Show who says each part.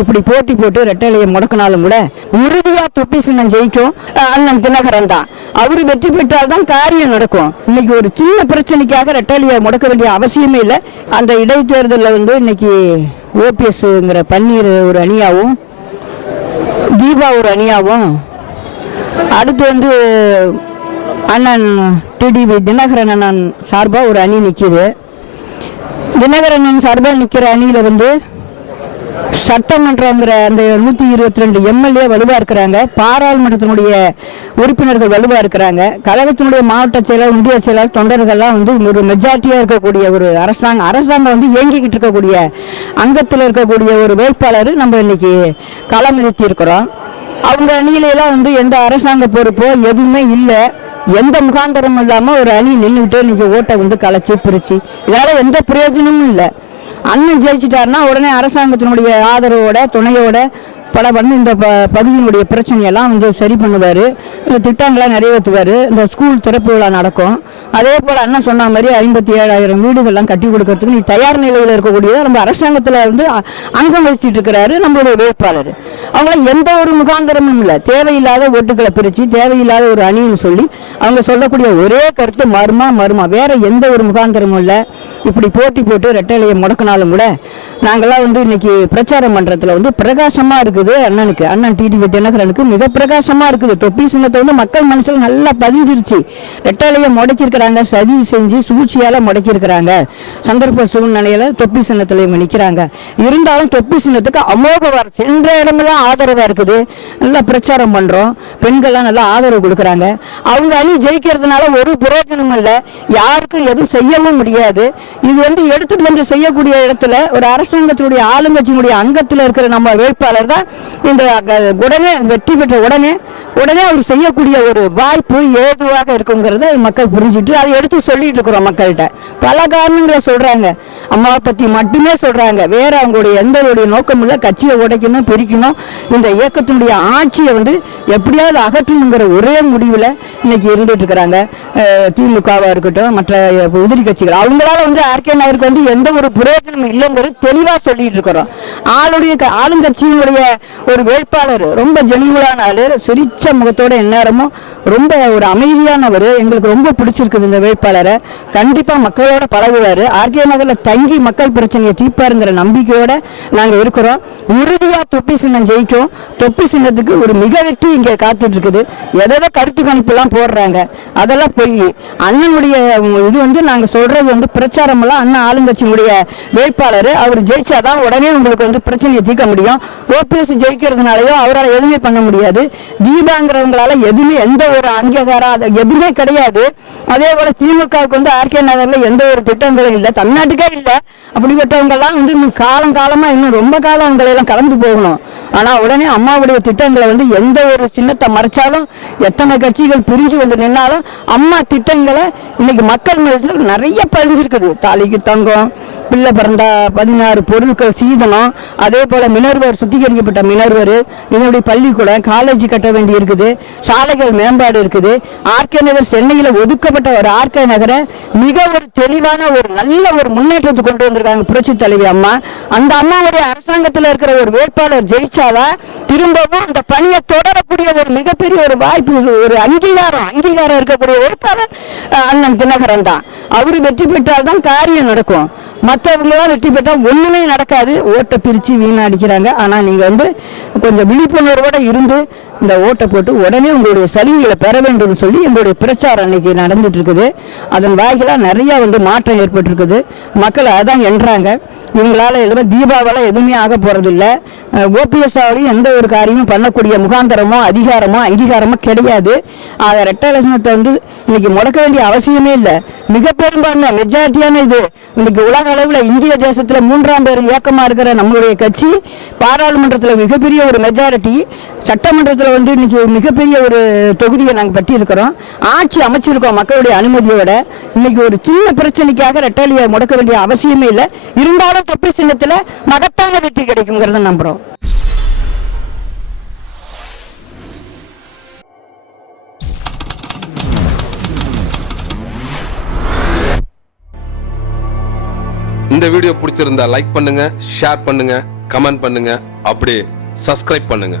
Speaker 1: இப்படி போட்டி போட்டு ரெட்டலையை முடக்கினாலும் கூட உறுதியாக தொப்பி சின்னம் ஜெயிக்கும். அண்ணன் தினகரன் தான். அவர் வெற்றி பெற்றால் தான் காரியம் நடக்கும். இன்னைக்கு ஒரு சின்ன பிரச்சனைக்காக ரெட்டலையை முடக்க வேண்டிய அவசியமே இல்லை. அந்த இடைத்தேர்தலில் வந்து இன்னைக்கு ஓபிஎஸ்ங்கிற பன்னீர் ஒரு அணியாகவும் தீபா ஒரு அணியாகவும் அடுத்து வந்து அண்ணன் டிடிவி தினகரன் அண்ணன் சார்பாக ஒரு அணி நிற்கிது தினகரன் சார்பாக நிற்கிற அணியில் வந்து சட்டமன்றங்கிற அந்த நூற்றி இருபத்தி ரெண்டு எம்எல்ஏ வலுவாக இருக்கிறாங்க. பாராளுமன்றத்தினுடைய உறுப்பினர்கள் வலுவாக இருக்கிறாங்க. கழகத்தினுடைய மாவட்ட செயலர் முடிய செயலர் தொண்டர்கள்லாம் வந்து ஒரு மெஜாரிட்டியாக இருக்கக்கூடிய ஒரு அரசாங்கம் அரசாங்கம் வந்து இயங்கிக்கிட்டு இருக்கக்கூடிய அங்கத்தில் இருக்கக்கூடிய ஒரு வேட்பாளர் நம்ம இன்னைக்கு களம் நிறுத்தி இருக்கிறோம். அவங்க அணியிலெல்லாம் வந்து எந்த அரசாங்க பொறுப்போ எதுவுமே இல்லை. எந்த முகாந்தரமும் இல்லாமல் ஒரு அணி நின்றுக்கிட்டு இன்னைக்கு ஓட்டை வந்து கலைச்சி பிரித்து இதனால எந்த பிரயோஜனமும் இல்லை. அண்ணன் ஜெயிச்சிட்டாருன்னா உடனே அரசாங்கத்தினுடைய ஆதரவோட துணையோட பல வந்து இந்த ப பகுதியினுடைய பிரச்சனையெல்லாம் வந்து சரி பண்ணுவார். இந்த திட்டங்களை நிறைவேற்றுவார். இந்த ஸ்கூல் திறப்பு விழா நடக்கும். அதே போல் அண்ணன் சொன்ன மாதிரி ஐம்பத்தி ஏழாயிரம் வீடுகள்லாம் கட்டி கொடுக்கறதுக்கு நீ தயார் நிலையில் இருக்கக்கூடிய நம்ம அரசாங்கத்தில் வந்து அங்கம் வகிச்சிட்டு இருக்கிறாரு நம்மளுடைய வேட்பாளர். அவங்களாம் எந்த ஒரு முகாந்திரமும் இல்லை. தேவையில்லாத ஓட்டுகளை பிரித்து தேவையில்லாத ஒரு அணின்னு சொல்லி அவங்க சொல்லக்கூடிய ஒரே கருத்து மர்மா மர்மா வேற எந்த ஒரு முகாந்திரமும் இல்லை. இப்படி போட்டி போட்டு ரெட்டலையை முடக்கினாலும் கூட நாங்கெல்லாம் வந்து இன்னைக்கு பிரச்சாரம் பண்ணுறதுல வந்து பிரகாசமாக இருக்குது அண்ணனுக்கு. அண்ணன் டிடிவி தினகரனுக்கு மிக பிரகாசமாக இருக்குது. தொப்பி சின்னத்தை வந்து மக்கள் மனசில் நல்லா பதிஞ்சிருச்சு. ரெட்டலையை முடக்கியிருக்கிறாங்க. சதி செஞ்சு சூழ்ச்சியால் முடக்கியிருக்கிறாங்க. சந்தர்ப்ப சூழ்நிலையில் தொப்பி சின்னத்திலையும் இவங்க இருந்தாலும் தொப்பி சின்னத்துக்கு அமோக வர சென்ற இடமெல்லாம் ஆதரவாக இருக்குது. நல்லா பிரச்சாரம் பண்ணுறோம் பெண்கள்லாம் நல்லா ஆதரவு கொடுக்குறாங்க. அவங்க அணி ஜெயிக்கிறதுனால ஒரு பிரயோஜனமும் இல்லை. யாருக்கும் எதுவும் செய்யவும் முடியாது. இது வந்து எடுத்துட்டு வந்து செய்யக்கூடிய இடத்துல ஒரு அரசாங்கத்தினுடைய ஆளுங்கட்சியினுடைய அங்கத்தில் இருக்கிற நம்ம வேட்பாளர் தான் இந்த உடனே வெற்றி பெற்ற உடனே உடனே அவர் செய்யக்கூடிய ஒரு வாய்ப்பு ஏதுவாக இருக்குங்கிறத மக்கள் புரிஞ்சுட்டு அதை எடுத்து சொல்லிட்டு இருக்கிறோம் மக்கள்கிட்ட. பல காரணங்களை சொல்றாங்க. அம்மாவை பத்தி மட்டுமே சொல்றாங்க. வேற அவங்களுடைய எந்த நோக்கம் இல்லை. கட்சியை உடைக்கணும் பிரிக்கணும். இந்த இயக்கத்தினுடைய ஆட்சியை வந்து எப்படியாவது அகற்றணுங்கிற ஒரே முடிவில் இன்னைக்கு இருந்துட்டு இருக்கிறாங்க. திமுகவா இருக்கட்டும் மற்ற உதிரி கட்சிகள். அவங்களால வந்து ஆர்கே நாயருக்கு வந்து எந்த ஒரு பிரயோஜனமும் இல்லைங்கிறது தெளிவா சொல்லிட்டு இருக்கிறோம். ஆளுடைய க- ஆளுங்கட்சியினுடைய ஒரு வேட்பாளர் ரொம்ப ஜெனிவலான ஆள் சிரிச்ச முகத்தோட எந்நேரமும் ரொம்ப ஒரு அமைதியானவர். எங்களுக்கு ரொம்ப பிடிச்சிருக்குது இந்த வேட்பாளரை. கண்டிப்பா மக்களோட பழகுவார். ஆர்கே நகரில் தங்கி மக்கள் பிரச்சனையை தீர்ப்பாருங்கிற நம்பிக்கையோட நாங்க இருக்கிறோம். உறுதியா தொப்பி சின்னம் ஜெயிக்கும். தொப்பி சின்னத்துக்கு ஒரு மிக வெற்றி இங்கே காத்துட்ருக்குது. எதோ கருத்து கணிப்பு எல்லாம் போடுறாங்க. அதெல்லாம் பொய் அண்ணனுடைய இது வந்து நாங்க சொல்றது வந்து பிரச்சாரம் எல்லாம் அண்ணன் ஆளுங்கட்சியினுடைய வேட்பாளர். அவர் ஜெயிச்சாதான் உடனே உங்களுக்கு வந்து பிரச்சனையை தீர்க்க முடியும். ஓபிஎஸ் ஜெயிக்கிறதுனாலயோ அவரால் எதுவுமே பண்ண முடியாது. தீபாங்கிறவங்களால எதுவுமே எந்த ஒரு அங்கீகாரம் அது எதுவுமே கிடையாது. அதே போல திமுகவுக்கு வந்து ஆர்கே நகர்ல எந்த ஒரு திட்டங்களும் இல்லை. தமிழ்நாட்டுக்கே இல்லை. அப்படிப்பட்டவங்கெல்லாம் வந்து இன்னும் காலம் காலமா இன்னும் ரொம்ப காலம் அவங்களையெல்லாம் கலந்து போகணும். ஆனால் உடனே அம்மாவுடைய திட்டங்களை வந்து எந்த ஒரு சின்னத்தை மறைச்சாலும் எத்தனை கட்சிகள் பிரிஞ்சு வந்து நின்னாலும் அம்மா திட்டங்களை இன்னைக்கு மக்கள் மனசில் நிறைய பதிஞ்சிருக்குது. தாலிக்கு தங்கம் பிள்ளை பிறந்தா பதினாறு பொருட்கள் சீதனம் அதே போல் மினர்வர் சுத்திகரிக்கப்பட்ட மினர்வர் இதனுடைய பள்ளிக்கூடம் காலேஜ் கட்ட வேண்டி இருக்குது சாலைகள் மேம்பாடு இருக்குது. ஆர்கே நகர் சென்னையில் ஒதுக்கப்பட்ட ஒரு ஆர்கே நகரை மிக ஒரு தெளிவான ஒரு நல்ல ஒரு முன்னேற்றத்தை கொண்டு வந்திருக்காங்க புரட்சி தலைவி அம்மா. அந்த அம்மாவுடைய அரசாங்கத்தில் இருக்கிற ஒரு வேட்பாளர் ஜெயிச்சாதான் திரும்பவும் அந்த பணியை தொடரக்கூடிய ஒரு மிகப்பெரிய ஒரு வாய்ப்பு ஒரு அங்கீகாரம் அங்கீகாரம் இருக்கக்கூடிய ஒரு அண்ணன் தினகரன் தான். அவர் வெற்றி பெற்றால் தான் காரியம் நடக்கும். மற்றவங்க தான் வெற்றி பெற்றால் ஒண்ணுமே நடக்காது. ஓட்டை பிரித்து வீணடிக்கிறாங்க ஆனால் நீங்கள் வந்து கொஞ்சம் விழிப்புணர்வோட இருந்து இந்த ஓட்டை போட்டு உடனே உங்களுடைய சலுகைகளை பெற வேண்டும் சொல்லி எங்களுடைய பிரச்சாரம் அன்னைக்கு நடந்துட்டு இருக்குது. அதன் வாயிலாக நிறையா வந்து மாற்றம் ஏற்பட்டிருக்குது. மக்கள் அதான் என்றாங்க. இவங்களால் எதுவுமே தீபாவளி எதுவுமே ஆக போகிறதில்ல ஓபிஎஸ்ஆவிலையும் எந்த ஒரு காரியமும் பண்ணக்கூடிய முகாந்தரமோ அதிகாரமோ அங்கீகாரமோ கிடையாது. அதை ரெட்டலட்சணத்தை வந்து இன்னைக்கு முடக்க வேண்டிய அவசியமே இல்லை. மிக பெரும்பான்மை மெஜாரிட்டியான இது. இன்னைக்கு உலக அளவில் இந்திய தேசத்தில் மூன்றாம் பேர் இயக்கமா இருக்கிற நம்மளுடைய கட்சி பாராளுமன்றத்தில் மிகப்பெரிய ஒரு மெஜாரிட்டி சட்டமன்றத்தில் வந்து இன்னைக்கு ஒரு மிகப்பெரிய ஒரு தொகுதியை நாங்கள் பற்றி இருக்கிறோம் ஆட்சி அமைச்சிருக்கோம் மக்களுடைய அனுமதியோட. இன்னைக்கு ஒரு சின்ன பிரச்சனைக்காக ரெட்டாலியை முடக்க வேண்டிய அவசியமே இல்லை. இருந்தாலும் தொப்பி சின்னத்தில் மகத்தான வெற்றி கிடைக்குங்கிறத நம்புறோம்.
Speaker 2: இந்த வீடியோ பிடிச்சிருந்தா லைக் பண்ணுங்க ஷேர் பண்ணுங்க கமெண்ட் பண்ணுங்க அப்படியே சப்ஸ்கிரைப் பண்ணுங்க.